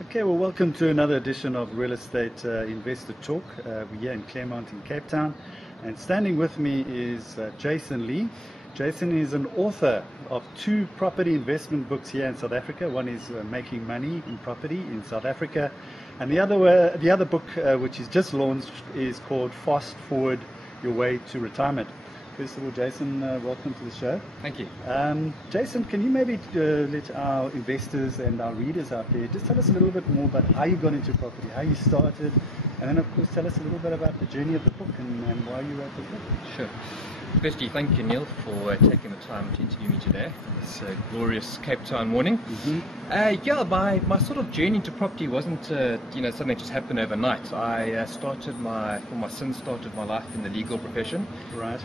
Okay, well, welcome to another edition of Real Estate Investor Talk. We're here in Claremont in Cape Town, and standing with me is Jason Lee. Jason is an author of two property investment books here in South Africa. One is Making Money in Property in South Africa, and the other book, which is just launched, is called Fast Forward Your Way to Retirement. First of all, Jason, welcome to the show. Thank you. Jason, can you maybe let our investors and our readers out there just tell us a little bit more about how you got into property, how you started, and then of course tell us a little bit about the journey of the book and why you wrote the book. Sure. Firstly, thank you, Neale, for taking the time to interview me today. It's a glorious Cape Town morning. Mm-hmm. My sort of journey into property wasn't something that just happened overnight. I started my life in the legal profession. Right.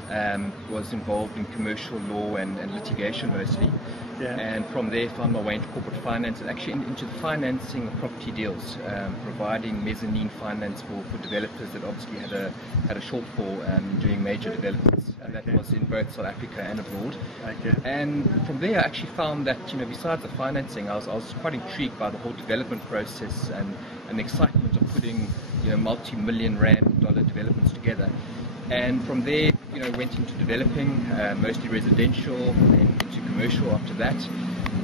Was involved in commercial law and litigation mostly. Yeah. And from there found my way into corporate finance and actually into the financing of property deals, providing mezzanine finance for developers that obviously had a shortfall in doing major developments. And that was in both South Africa and abroad. Okay. And from there I actually found that, besides the financing, I was quite intrigued by the whole development process and the excitement of putting, multi-million rand dollar developments together. And from there, went into developing, mostly residential, then into commercial after that.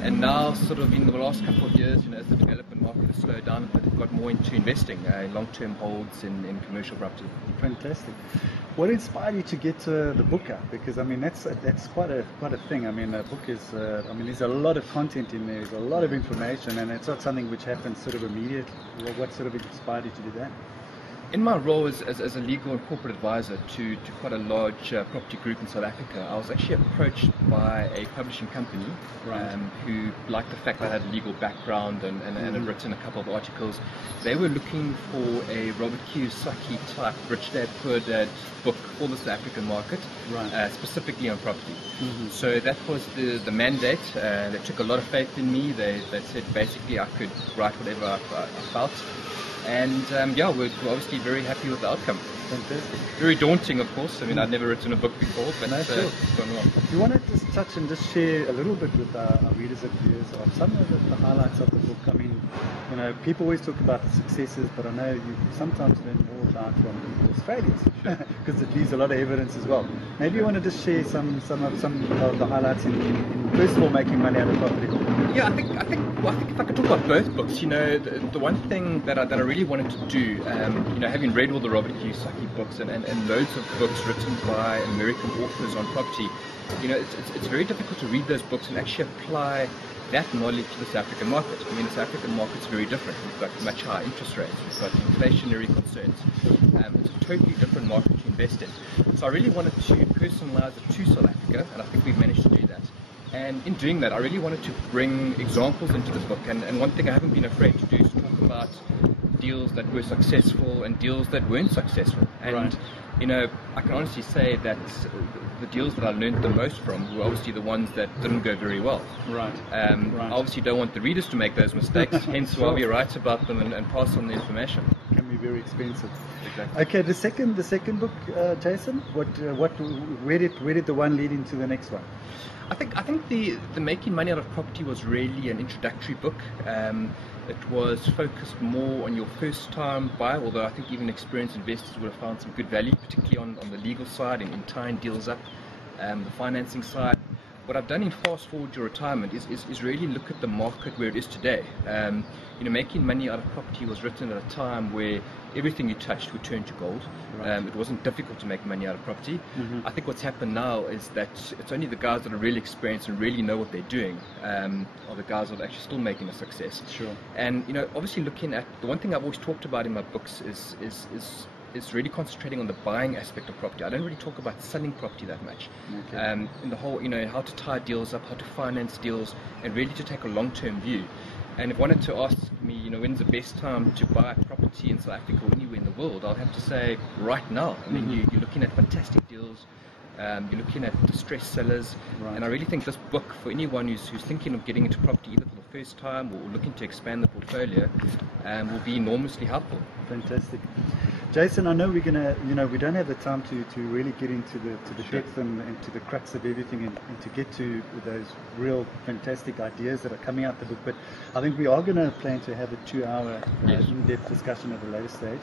And now, sort of in the last couple of years, as the development market has slowed down, I've got more into investing, long-term holds in commercial property. Fantastic. What inspired you to get the book out? Because that's quite a thing. A book is there's a lot of content in there. There's a lot of information, and it's not something which happens sort of immediately. What sort of inspired you to do that? In my role as a legal and corporate advisor to quite a large property group in South Africa, I was actually approached by a publishing company who liked the fact that I had a legal background and had written a couple of articles. They were looking for a Robert Kiyosaki type Rich Dad Poor Dad book for the South African market, specifically on property. Mm-hmm. So that was the mandate. They took a lot of faith in me. They said basically I could write whatever I felt. And we're obviously very happy with the outcome. Fantastic. Very daunting, of course. I'd never written a book before, but sure. It's gone well. Do you want to just touch and just share a little bit with our readers and viewers of some of the highlights of the book? People always talk about the successes, but I know you sometimes learn more about from people's failures because it leaves a lot of evidence as well. Maybe you want to just share some of the highlights in first of all, making money out of property. Yeah, I think if I could talk about both books, the one thing that I really wanted to do, having read all the Robert Kiyosaki books and loads of books written by American authors on property, it's very difficult to read those books and actually apply that knowledge to the South African market. The South African market's very different. We've got much higher interest rates, we've got inflationary concerns. It's a totally different market to invest in. So I really wanted to personalize it to South Africa, and I think we've managed to do that. And in doing that, I really wanted to bring examples into this book. And one thing I haven't been afraid to do is talk about deals that were successful and deals that weren't successful. And, I can honestly say that the deals that I learned the most from were obviously the ones that didn't go very well. Right. I obviously don't want the readers to make those mistakes, hence why we write about them and pass on the information. Can be very expensive. Exactly. Okay, the second book, Jason. Where did the one lead into the next one? I think the Making Money Out of Property was really an introductory book. It was focused more on your first time buyer, although I think even experienced investors would have found some good value, particularly on the legal side and in tying deals up, the financing side. What I've done in Fast Forward Your Retirement is really look at the market where it is today. Making money out of property was written at a time where everything you touched would turn to gold. Right. It wasn't difficult to make money out of property. Mm-hmm. I think what's happened now is that it's only the guys that are really experienced and really know what they're doing are the guys that are actually still making a success. Sure. And obviously looking at the one thing I've always talked about in my books is really concentrating on the buying aspect of property. I don't really talk about selling property that much. Okay. In the whole, how to tie deals up, how to finance deals, and really to take a long-term view. And if wanted to ask me, when's the best time to buy property in South Africa or anywhere in the world, I'll have to say right now. You're looking at fantastic deals. You're looking at distressed sellers, Right. and I really think this book, for anyone who's thinking of getting into property either for the first time or looking to expand the portfolio, will be enormously helpful. Fantastic. Jason, I know we're gonna, we don't have the time to really get into the Sure. depth and to the crux of everything and to get to those real fantastic ideas that are coming out the book. But I think we are going to plan to have a 2-hour Yes. in-depth discussion at a later stage.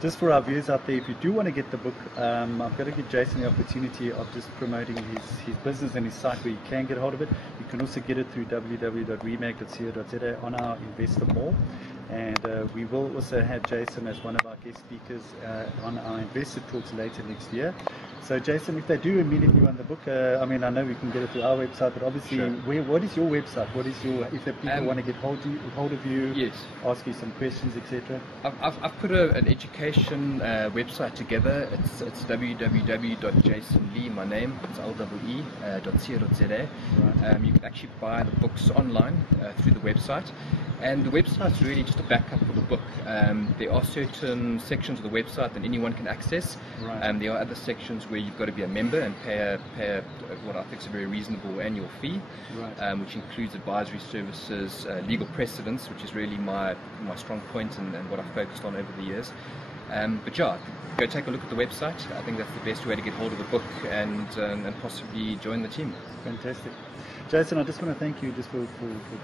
Just for our viewers out there, if you do want to get the book, I've got to give Jason the opportunity of just promoting his business and his site where you can get hold of it. You can also get it through www.remag.co.za on our investor mall. And we will also have Jason as one of our guest speakers on our investor talks later next year. So Jason, if they do immediately want the book, I know we can get it through our website, but obviously, Sure. what is your website? What is your, if the people want to get hold of you, Yes. ask you some questions, etc.? I've put an education website together. It's www.jasonlee, my name, it's LEE.co.za. Right. You can actually buy the books online through the website. And the website's really just a backup for the book. There are certain sections of the website that anyone can access. Right. There are other sections where you've got to be a member and pay what I think is a very reasonable annual fee, Right. which includes advisory services, legal precedents, which is really my strong point and what I've focused on over the years. But yeah, go take a look at the website. I think that's the best way to get hold of the book and possibly join the team. Fantastic. Jason, I just want to thank you just for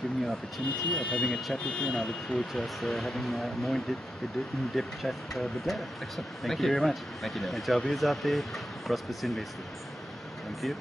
giving me an opportunity of having a chat with you, and I look forward to us having a more in-depth chat with later. Excellent. Thank you very much. Thank you, Neale. And to our viewers out there, prosperous investors. Thank you.